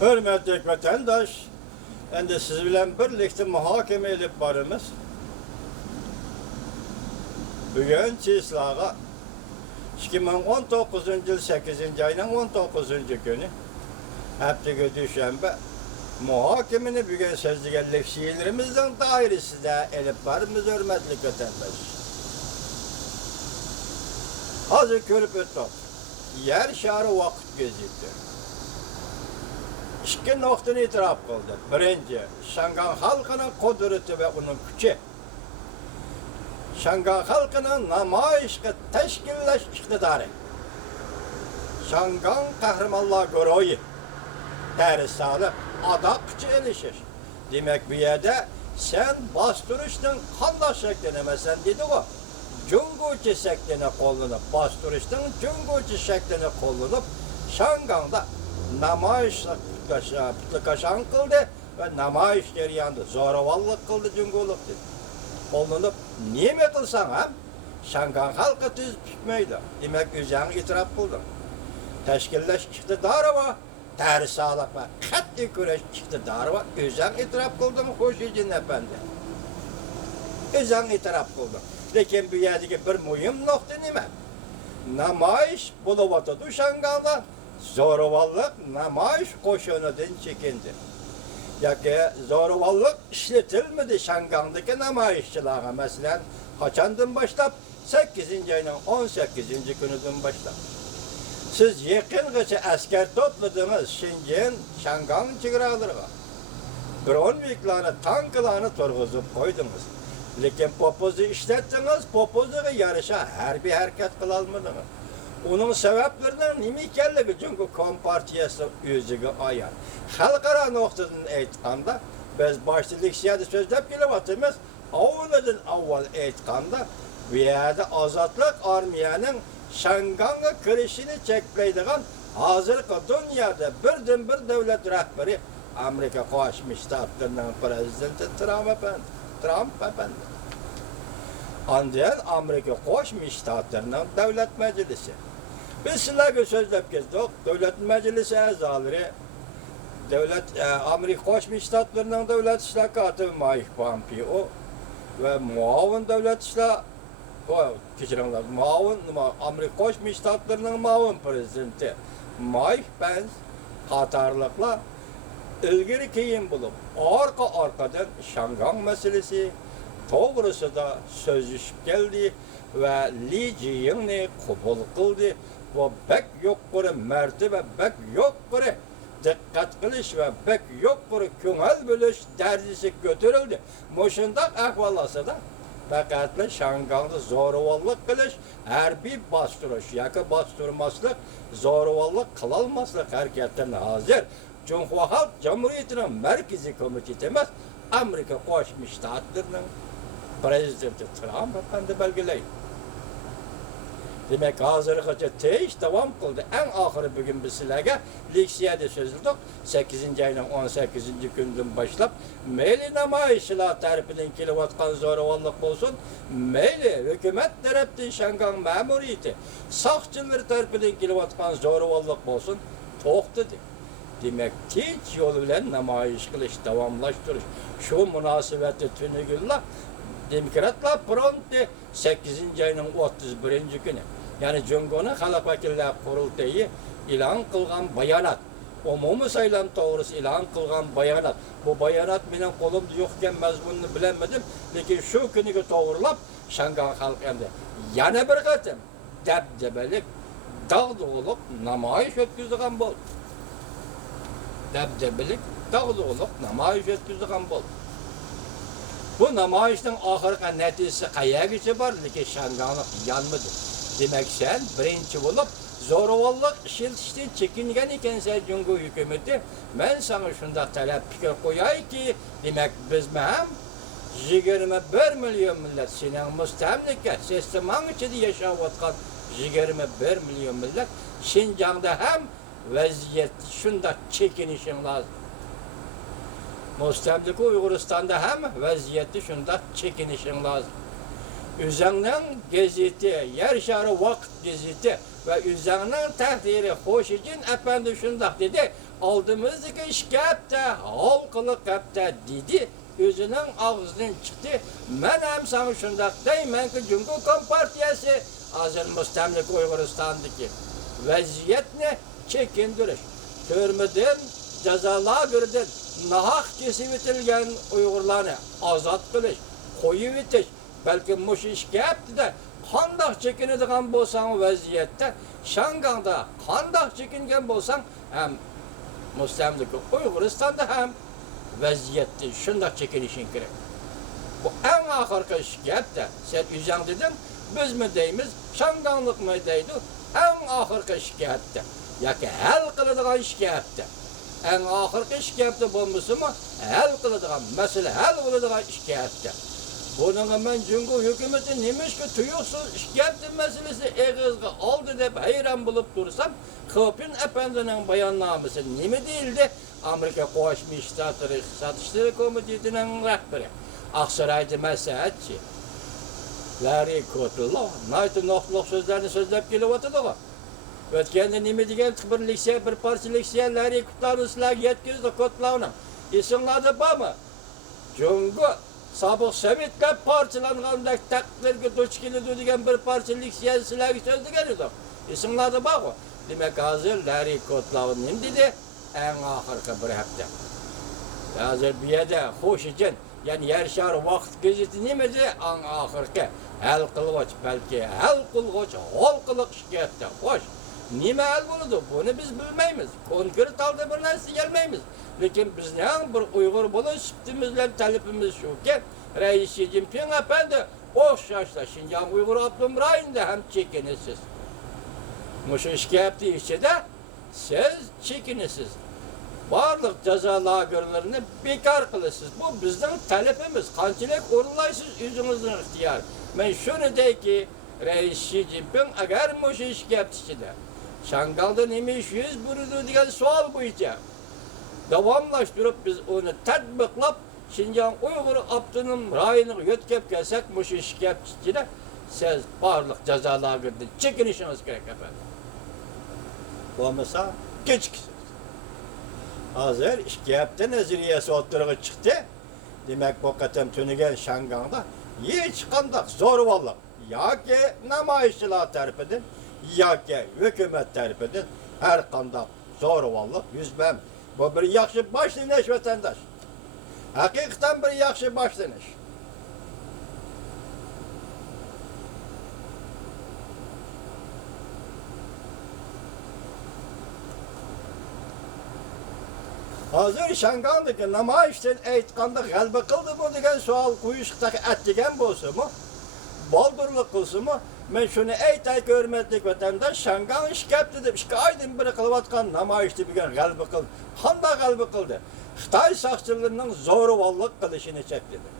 Hürmetli vatandaş, endi siz bilen birlikte muhakeme edip barımız. Bugün çislağa 2019 yıl 8. ayının 19. günü haftaga düşenbe muhakemini bugün sözlügellik şiirlerimizden dairesi de elip barımız hürmetli vatandaş. Hazır körüp öttük. Yer şarı vakit gözüktü. İki noktanı itiraf kıldı. Birinci, Şangan halkının kudreti ve onun gücü. Şangan halkının namayişki teşkilleş iktidarı. Şangan kahramanlığa göreği. Derisalı adak gücü elişir. Demek bir yerde sen bastırıştın kanda şeklini mesela dedi o. Cungucu şeklini kullanıp bastırıştın cungucu şeklini kullanıp Şangan'da namayişlik kaşan kıldı ve namayış yandı. Zoravallık kıldı, cunguluk dedi. Kullanıp niye mi kılsan hem? Şangan halkı tüz tutmaydı. Demek üzerine itiraf kıldın. Teşkilleş iktidarı var. Ters sağlık var. Katli güreş iktidarı var. Üzerine itiraf kıldın Hoşicin Efendi. Üzerine itiraf kıldın. Lakin bu yerdeki bir mühim nokta ne? Namayış buluvatıdı Şangan'da. Zoravallık namayış koşunudan çekindi. Yaki zoravallık işletilmedi Şangan'daki namayışçılara. Mesela kaçandan başlap 8. ayının 18. gününden başlap. Siz yakıngacha asker topladınız Şinjan, Şangan çigiralarına. Bronviklarını, tanklarını turg'izib koydunuz. Lekin popozu işlettiniz, popuzuga yarışa harbiy harakat qilolmadingiz. Onun sebeplerinden nima ekanligi çünkü Kompartiyasi o'ziga ayon. Xalqaro nuqtadan aytganda, biz boshda leksiyada so'zlab kelyapmiz. Avvaldan avval aytganda, bu yerda Ozodlik armiyaning Şangan'a kirishini cheklaydigan hozirgi dunyoda birdan bir davlat rahbari Amerika Qo'shma Shtatlarining prezidenti Trump efendi. Andiyan Amerika Qo'shma Shtatlarining davlat majlisi. Biz sizlarga so'zlab keldik, davlat majlisi a'zolari Amerika Qo'shma Shtatlarining davlat ishlar kotibi Mike Pompeo ve muavin davlat ishlar kechiringlar, Amerika Qo'shma Shtatlarining muavin prezidenti Mike Pence qatorliqlar ilgari keyin bo'lib, orqa-orqadan Şangan meselesi to'g'risida so'zlashib keldi ve Li Jiyingni qabul qildi ve bek yuqori martaba, bek yuqori diqqat qilish ve bek yuqori ko'ngil bo'lish darajasiga ko'tarildi. Mushundaq ahvollarda faqat Şangan'da zo'ravonlik qilish, harbiy bostirish yoki bostirmaslik, zo'ravonlik qilolmaslik harakatlarni hozir Cumhuriyet Halk Cumhuriyeti'nin merkezi komiteti emas, Amerika Qo'shma Shtatlarining prezidenti Trump efendi belgilaydi. Demek hozirgacha teyish davom qildi. En oxiri bugun biz sizlarga leksiyada so'zladik. 8. ayning 18. kundan boshlab mayli namoyishchilar tarafidan kelayotgan zo'ravonlik bo'lsin, mayli hukumat tarafdan Şangan ma'muriyati, soqchilar tarafidan kelayotgan zo'ravonlik bo'lsin, to'xtadi. Demek tinch yo'l bilan namoyish qilish, davomlashtirish. Shu munosabatda tunugullar Demokratlar fronti 8. ayının 31. günü. Yani Cumhuriyet Xalq Vakillar Qurultayı e'lon qilgan bayonot, umumiy saylov to'g'risida e'lon qilgan bayonot. Bu bayonot mening qo'limda yo'q ekan, mazmunini bilmadim, lekin shu kuniga to'g'rilab Şangan xalq endi yana bir qatim dabdabalik, dag'dug'liq namoyish o'tkazgan bo'ldi. Dabdabalik, dag'dug'liq namoyish o'tkazgan bo'ldi. Bu namoyishning oxirgi natijasi qayergacha bor, lekin Şanganlik yanmadi. Demek sen birinchi bo'lib zo'ravonlik ishlatishdan chekingan ekansan Cumhuriyet hukumati. Men sana shunday talab fikr qo'yayki, demak biz ham 21 milyon millat sening mustamlika sistemang ichida yashayotgan 21 milyon millat Şinjan'da ham vaziyat shunday chekinishing lozim. Mustamlika Uyg'uristonda ham vaziyatni shunday chekinishing lozim. Üzerinin gazeti, Yer Şarı Vakit gazeti ve üzerinin tahdiri Hoşicin Efendi şundak dedi. aldığımızdaki iş de halkılık de dedi. Özünün ağzından çıktı. Ben hem sana şundak deyim ki Cumhur Kompartiyası hazır müstemlik Uyguristan'daki vaziyetini çekindiriş. Türmeden, cezalardan nahak kesip itilgen Uygurlarını azat kılış, koyu itiş, belki muş işke yaptı da kandak çekinediğin bolsan vaziyette, Şangang'da kandak çekingen bolsan hem müstemlik Uyguristan'da hem vaziyette şundak çekinişin gerek. Bu en ahırkı şikayet de sen yüzden dedin, biz mi deyimiz, Şanganglık mı deydi, en ahırkı şikayette. Ya ki hel kılıdığın şikayette. En ahırkı şikayette bulmuşsun mu, hel kılıdığın, mesela hel kılıdığın şikayette. Bunun ben Cumhur hükümeti neymiş ki tuyuksuz şikayet meselesi eğizge aldı deyip hayran bulup dursam, Kıpın Efendi'nin bayannamesi nemi değildi? Amerika Koşmuş Satışları Komitesi'nin rehberi. Aksaray'da mesahatçı. Larry Kutlu'la, naytı nokluk sözlerini sözlep gelip oturdu o. Ötkende nemi degen bir liksiye, bir parça liksiye, Larry Kutlu'nun silah yetkizdi Kutlu'nun. İsimladı ba mı? Cumhur, sabık Sovyetler parçalanğanda takdirge doçkili degen bir parça liksiye silah sözlü geldi. İsimladı ba o. Demek hazır Larry Kutlu'nun nemi dedi? En ahırkı bir hafta. Hazır bir yerde hoş için, yani Yaşar vakit gezeti nemedi en ahırkı. Hel kılgıç belki, hel kılgıç, hol kılık şikayette, hoş. Nime hel buludu? Bunu biz bilmeyimiz. Konkret aldı bir narsa gelmeyimiz. Lakin biz ne bir Uygur buluş, süptümüzle talipimiz şu ki, Reis Xi Jinping Efendi, okşaşla Şinjan Uygur Abdüm Rayı'nda hem çekinisiz. Muşu şikayette işçi de, siz çekinisiz. Varlık ceza lagırlarını bekar kılısız. Bu bizden talebimiz. Kançılık orulaysız yüzünüzün ihtiyar. Ben şunu de ki, Reis Xi Jinping eğer muşu şikayetçi de, Şangal'da neymiş yüz burudu diyen sual boyunca devamlaştırıp biz onu tatbiklap Şinjan Uygur Abdünüm rayını yötkep gelsek muşu şikayetçi de siz varlık ceza lagırında çekinişiniz gerek efendim. Olmasa geçkisiz. Hazır şikayette neziriyesi oturuğu çıktı. Demek bu katem tünügen Şangang'da hiç kandak zorvallık. Ya ki namayışçılar tarafından, ya ki hükümet tarafından her kandak zorvallık yüzmem. Bu bir yakşı başlanış vatandaş. Hakikaten bir yakşı başlanış. Hazır Şangang'daki namayıştan eytqanda g'alba qildi bu degan savol qo'yishqdagi atdigan bo'lsa-mu, boldurlik qilsa-mu, men shuni aytay hurmatli vatandosh, Şangang ishkapti deb 2 oydan beri qilayotgan namoyishda degan g'alba qildi. Qanday g'alba qildi? Xitoy soqchilarining zo'ravonlik qilishini chekladi.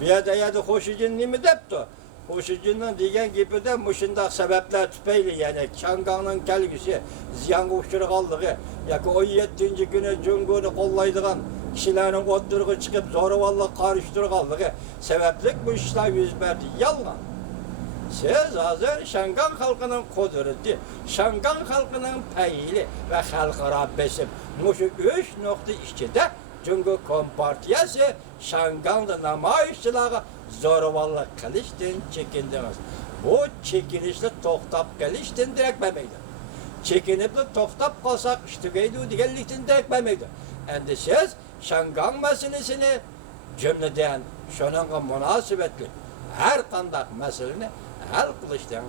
Bu yerda Xo'shijin nima debdi? Xo'shijinning degan gapida mushundaq sabablar tufayli, ya'ni Şangangning kelgusi ziyonga uchraganligi yoki 17 kuni Junguni qo'llaydigan kishilarning o'ttirg'i chiqib zo'ravonlik qarishtirganligi sababli bu ishlar yuz berdi. Yolg'on. Siz hozir Şangang xalqining qudrati, Şangang xalqining payili va xalqaro besim mushu 3 nuqta ichida Cumhur Kompartiyasi Şangang'da namoyishchilarga zo'ravonlik qilishdan chekindingiz. Bu chekinishni to'xtab qilishdan derak bo'lmaydi. Chekinib to'xtab qolsak ish tugaydi deganlikdan derak bo'lmaydi. Endi siz Şangang masalasini jumladan shunga munosabatli har qanday masalani hal qilishdan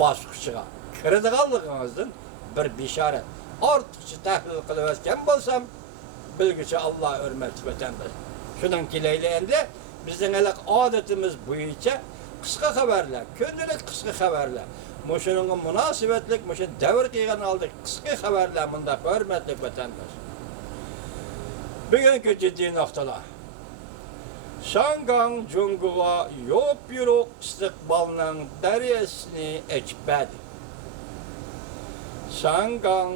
bosqichiga kiradiganligingizdan bir bishorat. Ortiqcha tahlil qilayotgan bo'lsam, bilgichi Allah hurmatli vatandosh. Şundan kilayli endi bizning odatimiz bo'yicha qisqa xabarlar, kundalik qisqa xabarlar. Muşunun münasebetlik, muşun devir qilgan aldık qisqa xabarlar bunda hurmatli vatandosh. Bugünkü ciddi noktalar. Şangang Jungur'a yop-yuruk istiqbalının deryasini ekbedi. Şangang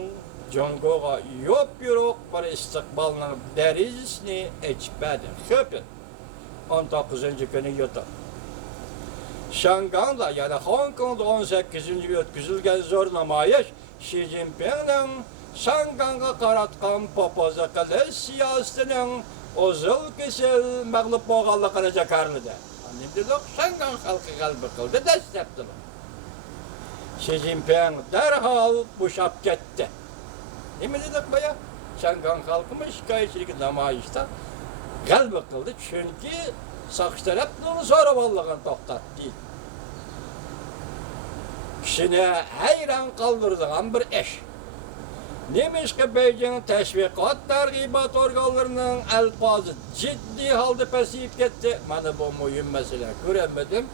Jungur'a yop-yuruk bir istiqbalının deryasini ekbedi. Köpün 19. günü yutup. Şangang'da yani Hong Kong'da 18. ötküzülgen zor namayış Xi Jinping'nin Şangang'a qaratqan popoza qilish siyosatining o'zil kesel mag'lub bo'lganligini jakarladi. Nimdiloq Şangang xalqi qalbi qildi dastlabdilar. Xi Jinping darhol bo'shab ketdi. Nima dedik boya? Şangang xalqimi shikoyatchilik namoyishda g'alaba qildi, chunki saqchi taraf uni so'raganligini to'xtatdi. Kishini hayron qoldiradigan bir ish. Nemişki Beijing teşviqat targ'ibat organlarining alfozi jiddiy holda pasayib ketdi. Mana bu muhim masala. Ko'rmadim.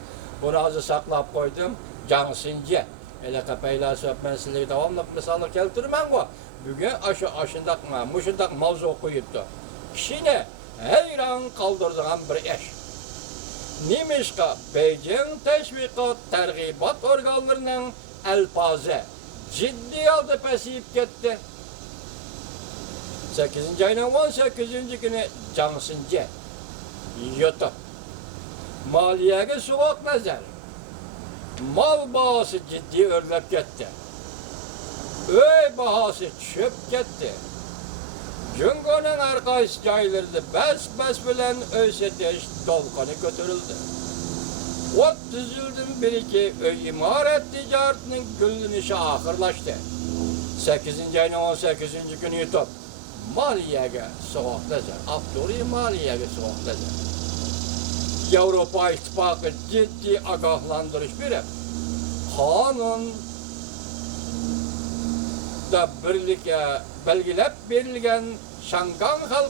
Buni hozir saqlab qo'ydim. Jang Sinje. Elaqa paylasib men sizlarga davomli misollar keltirman-ku. Bugun shundaq mavzu qo'yibdi. Kishini hayron qoldiradigan bir ish. Nemişki Beijing teşviqat targ'ibat organlarining alfozi ciddi halde pasayib ketdi. 8. ayının 18. günü Jang Sinje yutib. Maliyaga sovuq nazar. Mal bahası ciddi o'rlab ketdi. Uy bahası tushib ketdi. Jungoning har qaysi joylarida bas bilan o'satish to'lqini ko'tarildi. 30 yıldan beriki imaret ticaretinin güllünüşü ahırlaştı. 8. ayının 18. günü yutib. Maliyege soğuqladı. Abdurri maliyege soğuqladı. Avrupa İttifakı ciddi agahlandırış verip, kanun da birlikte belgilep verilgen Şangang halkı